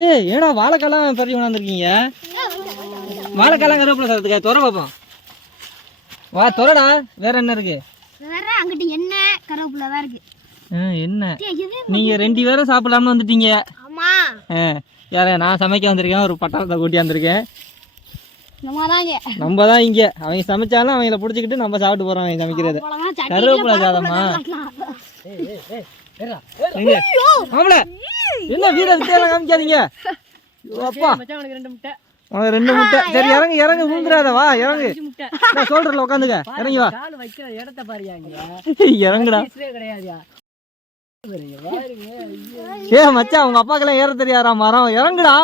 ஏய் ஏடா வாழைக்காலாம் பறி கொண்டாந்துருக்கீங்க வாழைக்காலாம் கருவேப்பிலை சாதத்துக்கு? துற பார்ப்போம் வா துறடா வேற என்ன இருக்கு? வேற அங்கிட்டு என்ன கருவேப்பிலை தான் இருக்கு. ஆ, என்ன நீங்க ரெண்டு பேரும் சாப்பிடலாம்னு வந்துட்டீங்க. ஆமா. ஆ, யார நான் சமைக்க வந்திருக்கேன். ஒரு பட்டாளத்தை கூட்டி வந்திருக்கேன். நம்ம தான் இங்க. நம்ம தான் இங்க அவங்க சமைச்சாலும் அவங்கள பிடிச்சிக்கிட்டு நம்ம சாப்பிட்டு போறோம் அவங்க சமைக்கிறது. கருவேப்பிலை சாதமா? என்ன வீர வித்தியாசம் காமிக்காதீங்க. அப்பா. உனக்கு ரெண்டு முட்டை. சரி இறங்கு இறங்கு விழுந்துடாத வா இறங்கு. நான் சொல்றேன்ல உட்காந்துக்க இறங்கி வா. கால் வைக்கிற இடத்த பாருங்க இறங்குடா. கிடையாதுயா ஏ மச்சான் உங்க அப்பாக்கெல்லாம் ஏற தெரியாதா மரம்? இறங்குடா.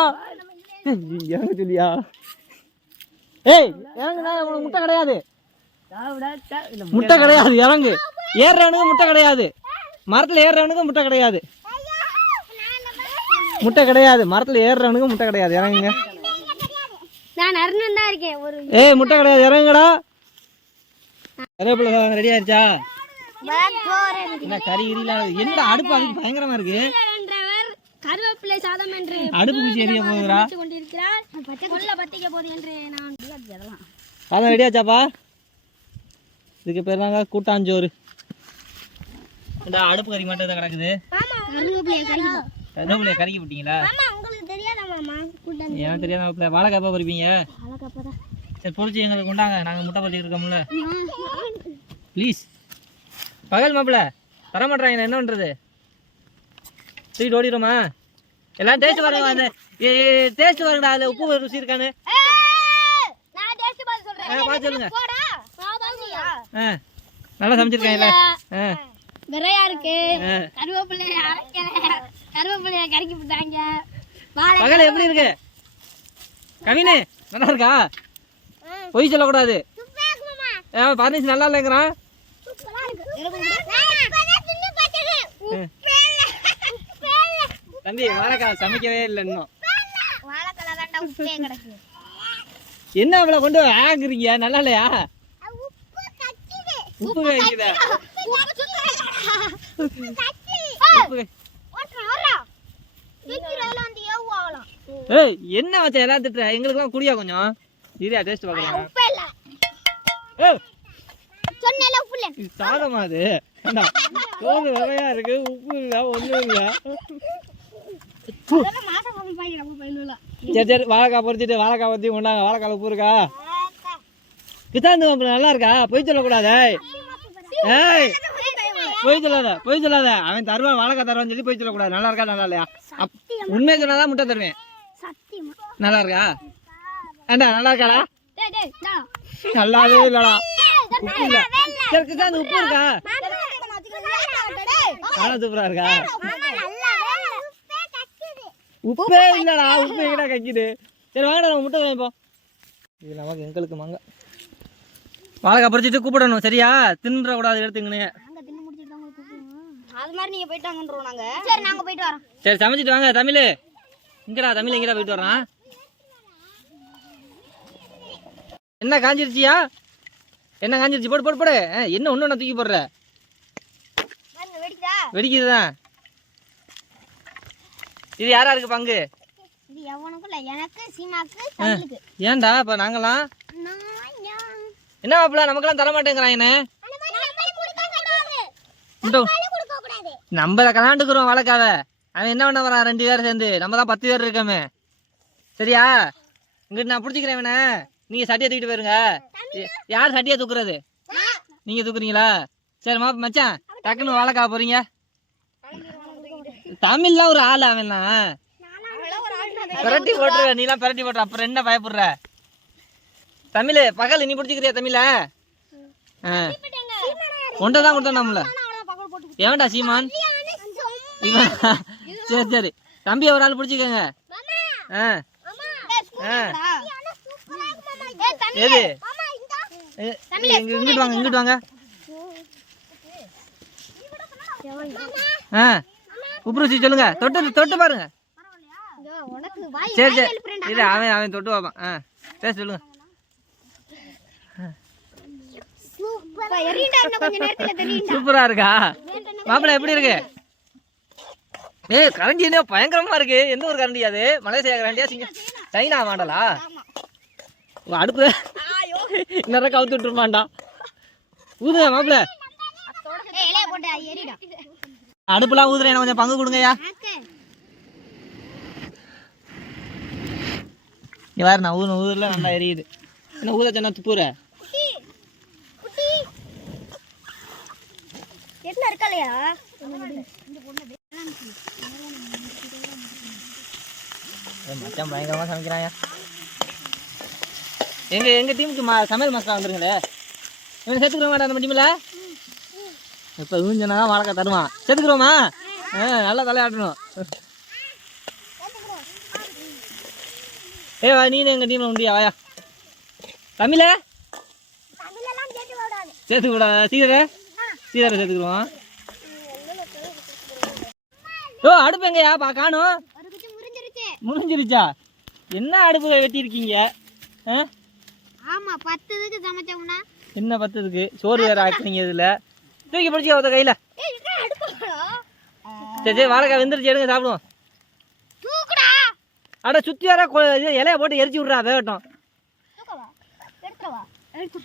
இறங்க சொல்லியா? ஏய் இறங்குடா உனக்கு முட்டை கிடையாது. முட்டை கிடையாது இறங்கு. ஏறுறவனுக்கு முட்டை கிடையாது. மரத்துல ஏறுறவனுக்கு முட்டை கிடையாது. முட்டை கிடையாது. மரத்துல ஏறுறவனுக்கு முட்டை கிடையாது. இறங்குங்க. நான் அருணன் தான் இருக்கேன். ஒரு ஏய் முட்டை கிடையாது. இறங்குடா கருவேப்பிலை சாதம் ரெடி ஆயிடுச்சா என்ன கறி கிரிலாம் என்ன அடுப்பு அதுக்கு பயங்கரமா இருக்கு? என்றவர் கருவேப்பிலை சாதம் என்று அடுப்பு குச்சி எரிய போகுதுடா. பேசிக் கொண்டிருக்கிறார். கொல்ல பத்திக்க போது என்று நான் அதெல்லாம் சாதம் ரெடி ஆச்சாப்பா? இதுக்கு பேர் தாங்க கூட்டாஞ்சோறு. இந்த அடுப்பு கறி மட்டும் தான் கிடக்குது. கருவேப்பிலையை கறிக்கி விட்டீங்களா மாமா உங்களுக்கு தெரியாதா மாமா? கூட்டம் எனக்கு தெரியாத மாப்பிள்ள? வாழைக்காய் எப்போ பொறிப்பீங்க? சரி பொறிச்சு எங்களுக்கு கொண்டாங்க. நாங்கள் முட்டை பொறிச்சு இருக்கோம்ல. ப்ளீஸ் பகல் மாப்பிள்ள தர மாட்டாங்க என்ன பண்ணுறது தூக்கிட்டு ஓடிடுமா எல்லாம் டேஸ்ட் பாருங்க. அந்த டேஸ்ட் பாருங்கடா அதில் உப்பு ருசி இருக்கான்னு. நான் டேஸ்ட் பார்த்து சொல்லுங்க. ஆ நல்லா சமைச்சிருக்காங்கல்ல ஆ. விரையா இருக்கு. ஆ. கருவேப்பிலையை அரைக்கல கருவேப்பிலையை கறிக்கி விட்டாங்க பகல் எப்படி இருக்கு? கவினு நல்லா இருக்கா? பொய் சொல்லக்கூடாது. பர்னிஸ் நல்லா இல்லைங்கிறான். தம்பி வாழைக்காய் சமைக்கவே இல்லை இன்னும். என்ன அவ்வளோ கொண்டு ஆகுறீங்க நல்லா இல்லையா? உப்பு வைக்குதா உப்பு வை- ஏய் என்ன வச்சா எல்லாம் திட்டுற. எங்களுக்குலாம் குடியா கொஞ்சம்? சரியா டேஸ்ட் பார்க்கலாம். ஏய் இது சாதமா அது? ஏண்டா, சோறு வகையா இருக்கு? உப்பு இல்ல ஒண்ணும் இல்ல சரி சரி வாழைக்காய் பொரிச்சிட்டு வாழைக்காய் பத்தி கொண்டாங்க. வாழைக்காய் உப்பு இருக்கா? கிதாந்து மாப்பிள்ள. நல்லா இருக்கா? பொய் சொல்லக்கூடாது. ஏய் பொய் சொல்லாத பொய் சொல்லாத. அவன் தருவான் வாழைக்காய் தருவான்னு சொல்லி பொய் சொல்லக்கூடாது. நல்லா இருக்கா நல்லா இல்லையா? உண்மையை சொன்னாதான் முட்டை தருவேன். நல்லா இருக்கா? ஏண்டா நல்லா இருக்காடா நல்லாவே இல்லடா. உப்பு இல்ல. சரி கிதாந்து உப்பு இருக்கா? நல்லா சூப்பரா இருக்கா? உப்பே இல்லடா உப்பு எங்கடா கக்கிது. சரி வாங்கடா நம்ம முட்டை வாங்கிப்போம் இது நமக்கு எங்களுக்கு மங்க. வாழைக்காய் பறிச்சுட்டு கூப்பிடணும் சரியா? தின்ற கூடாது எடுத்துங்கன்னு அது மாதிரி நீங்க போயிட்டாங்கன்றோம் நாங்க. சரி நாங்க போயிட்டு வரோம். சரி சமைச்சிட்டு வாங்க தமிழ். இங்கடா தமிழ் எங்கடா போயிட்டு வர்றான். என்ன காஞ்சிருச்சியா? என்ன காஞ்சிருச்சு? போடு போடு போடு. என்ன ஒன்று ஒன்று தூக்கி போடுற? வெடிக்குதா? வெடிக்குதுதான் இது யாரா இருக்கு பங்கு? இது எவனுக்கும் இல்ல எனக்கு சீமாக்கு தமிழுக்கு. ஏன்டா இப்போ நாங்களாம். என்ன மாப்பிள்ள நமக்கெல்லாம் தர மாட்டேங்கிறாங்கண்ணே நம்ம கலாண்டுக்குறோம் வழக்காவ. அவன் என்ன பண்ண வரான் ரெண்டு பேரும் சேர்ந்து. நம்ம தான் பத்து பேர் இருக்கோமே. சரியா? இங்கிட்டு நான் பிடிச்சிக்கிறேன் இவனை. நீங்க சட்டியை தூக்கிட்டு போயிருங்க. யார் சட்டியை தூக்குறது? நீங்க தூக்குறீங்களா? சரி மா மச்சான் டக்குன்னு வாழைக்கா போறீங்க தமிழ்லாம் ஒரு ஆள் அவன்லாம். பிரட்டி போட்டுருவ நீலாம் பிரட்டி போட்டுற அப்புறம் என்ன பயப்படுற? தமிழ் பகல் நீ பிடிச்சிக்கிறியா தமிழ? ஆ. ஒன்றை தான் கொடுத்தோம் நம்மள. ஏன்டா சீமான்? சரி சரி. தம்பி ஒரு ஆள் பிடிச்சிக்கங்க. ஆ. ஆ. எது? இங்கிட்டு வாங்க இங்கிட்டு வாங்க. ஆ. உப்பு ருசி சொல்லுங்க. தொட்டு தொட்டு பாருங்க. உனக்கு வாய் சரி சரி. இல்லை அவன் அவன் தொட்டு பார்ப்பான் ஆ. சரி சொல்லுங்க. சூப்பரா. இருக்கா? மாப்பிள்ளை எப்படி இருக்கு? ஏய் கரண்டி என்ன பயங்கரமா இருக்கு. எந்த ஒரு கரண்டி அது? மலேசியா கரண்டியா சிங்க சைனா மாடலா? உங்க அடுப்பு நிறைய கவுத்து விட்டுருமாண்டா. ஊதுங்க மாப்பிள்ள. ஏய் இலைய என்ன அடுப்புலாம் ஊதுறேன் கொஞ்சம் பங்கு கொடுங்கய்யா. நீ வேறு நான் ஊதுன ஊதுல நல்லா எரியுது. என்ன ஊத சொன்னா துப்புற? என்ன இருக்கலையா? மச்சான் பயங்கரமா சமைக்கிறாயா? எங்க எங்க டீமுக்கு மா சமையல் மாஸ்டர் வந்துருங்களே. இவன் சேர்த்துக்கிற மாட்டா நம்ம டீமில் இப்போ சொன்னா தான் வாழைக்காய் தருவான். சேர்த்துக்கிறோமா? ஆ நல்லா தலையாட்டணும். ஏ வா நீ எங்கள் டீமில் உண்டியா வாயா. தமிழ? கேட்டு விடாது சீதரை சீதரை சேர்த்துக்கிறோம் ஓ அடுப்பு எங்கயா? பா காணும். முறிஞ்சிருச்சு? முடிஞ்சிருச்சா என்ன அடுப்பு வெட்டியிருக்கீங்க? ஆ? ஆமா பத்து இதுக்கு சமைச்சோம்னா. என்ன பத்ததுக்கு? சோறு வேற ஆக்குனீங்க இதில். தூக்கி பிடிச்சி ஒருத்த கையில். ஏய் இது அடுப்பு சரி சரி வாழைக்காய் வெந்துருச்சு எடுங்க சாப்பிடுவோம். அட சுற்றி வர இலைய போட்டு எரிச்சு விட்றா வேகட்டும். தூக்கவா எடுத்துறவா எடுத்து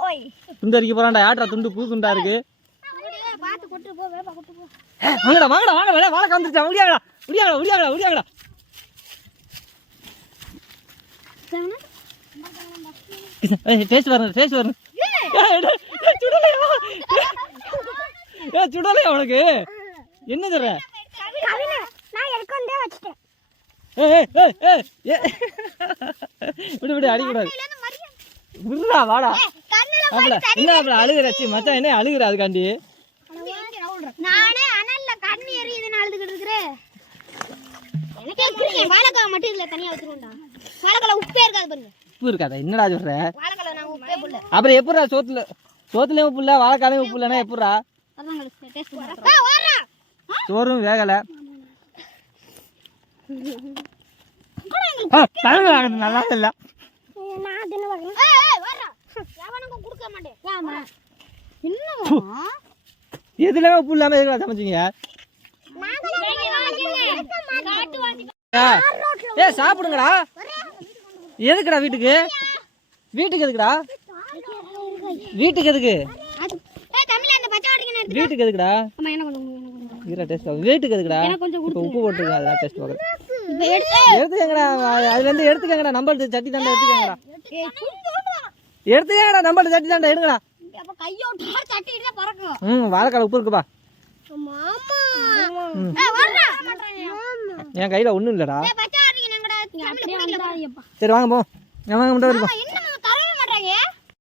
ஓய். துண்டு அரிக்க போறான்டா ஆட்ரா துண்டு புது துண்டா இருக்கு பார்த்து கொட்டு போ வேப்பா கொட்டு போ ஏ, வாங்கடா வாங்கடா வாங்க வேலை வாழைக்காய் வந்துருச்சா முடியாடா முடியாடா முடியாடா முடியாடா டேஸ்ட் வரணும் டேஸ்ட் வரணும் சுடலையா ஏ! சுடலையா? உனக்கு? என்ன தர. விடு விடு அடிக்கூடாது விடுறா வாடா. என்ன அழுகுறாச்சு மச்சான் என்ன அழுகுற அதுக்காண்டி? எனக்கே வாழைக்காய் மட்டும் இதுல தனியா வச்சிருவோம்டா. வாழைக்கால உப்பே இருக்காது பாருங்க. உப்பு இருக்காதா. என்னடா சொல்ற? நான் உப்பே போடல. அப்புறம் எப்படா சோத்துல சோத்துலயும் உப்பு இல்லை வாழைக்காலையும் உப்பு சோறும் வேகலை. நல்லா இல்லை. நான் தின்ன பார்க்கணும் ஏய் ஏய் வாடா எவனுக்கும் கொடுக்க மாட்டேன் ஏமா என்னமா எதுலயுமே உப்பு இல்லாமல் எதுக்கு சமைச்சிங்க ஏ, சாப்பிடுங்கடா. எதுக்குடா வீட்டுக்கு? வீட்டுக்கு எதுக்குடா? வீட்டுக்கு எதுக்கு? வீட்டுக்கு எதுக்குடா? ஈரா டேஸ்ட் வீட்டுக்கு எதுக்குடா? இப்போ உப்பு போட்டுருக்கேன் அதெல்லாம் டேஸ்ட் பார்க்குறேன் எடுத்துக்கங்கடா அதுலேருந்து எடுத்துக்கங்கடா நம்பர் சட்டி தாண்டா எடுத்துக்கங்கடா. எடுத்துக்கங்கடா நம்பர் சட்டி தாண்டா எடுங்கடா. ம் வாழைக்கால உப்பு இருக்குப்பா. என் கையில் ஒன்றும் இல்லைடா. சரி வாங்க போ. நான் வாங்க மட்டும்